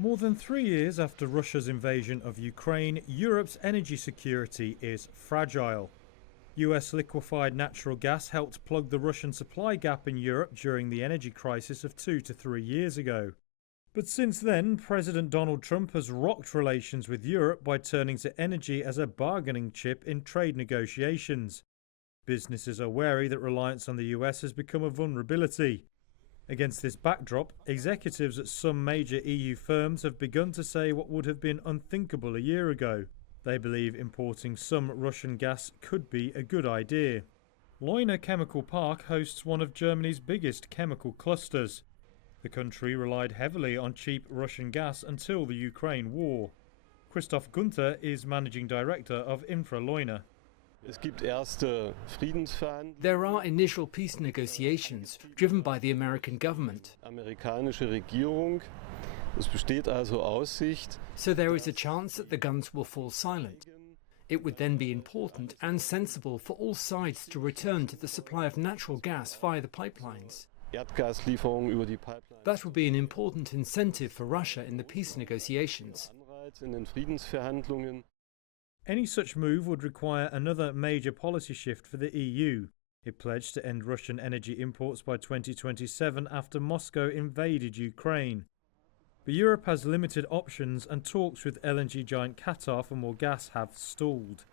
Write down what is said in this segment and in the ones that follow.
More than 3 years after Russia's invasion of Ukraine, Europe's energy security is fragile. US liquefied natural gas helped plug the Russian supply gap in Europe during the energy crisis of 2 to 3 years ago. But since then, President Donald Trump has rocked relations with Europe by turning to energy as a bargaining chip in trade negotiations. Businesses are wary that reliance on the US has become a vulnerability. Against this backdrop, executives at some major EU firms have begun to say what would have been unthinkable a year ago. They believe importing some Russian gas could be a good idea. Leuna Chemical Park hosts one of Germany's biggest chemical clusters. The country relied heavily on cheap Russian gas until the Ukraine war. Christoph Gunther is managing director of Infra Leuna. There are initial peace negotiations driven by the American government. So there is a chance that the guns will fall silent. It would then be important and sensible for all sides to return to the supply of natural gas via the pipelines. That would be an important incentive for Russia in the peace negotiations. Any such move would require another major policy shift for the EU. It pledged to end Russian energy imports by 2027 after Moscow invaded Ukraine. But Europe has limited options and talks with LNG giant Qatar for more gas have stalled.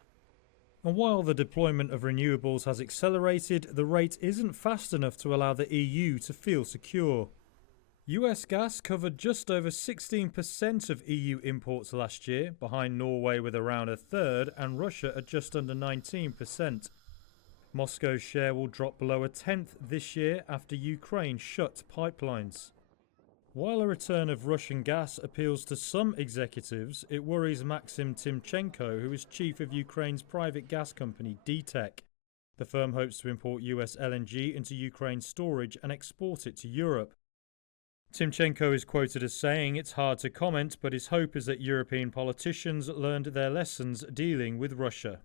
And while the deployment of renewables has accelerated, the rate isn't fast enough to allow the EU to feel secure. US gas covered just over 16% of EU imports last year, behind Norway with around a third and Russia at just under 19%. Moscow's share will drop below a tenth this year after Ukraine shut pipelines. While a return of Russian gas appeals to some executives, it worries Maxim Timchenko, who is chief of Ukraine's private gas company DTEK. The firm hopes to import US LNG into Ukraine's storage and export it to Europe. Timchenko is quoted as saying it's hard to comment, but his hope is that European politicians learned their lessons dealing with Russia.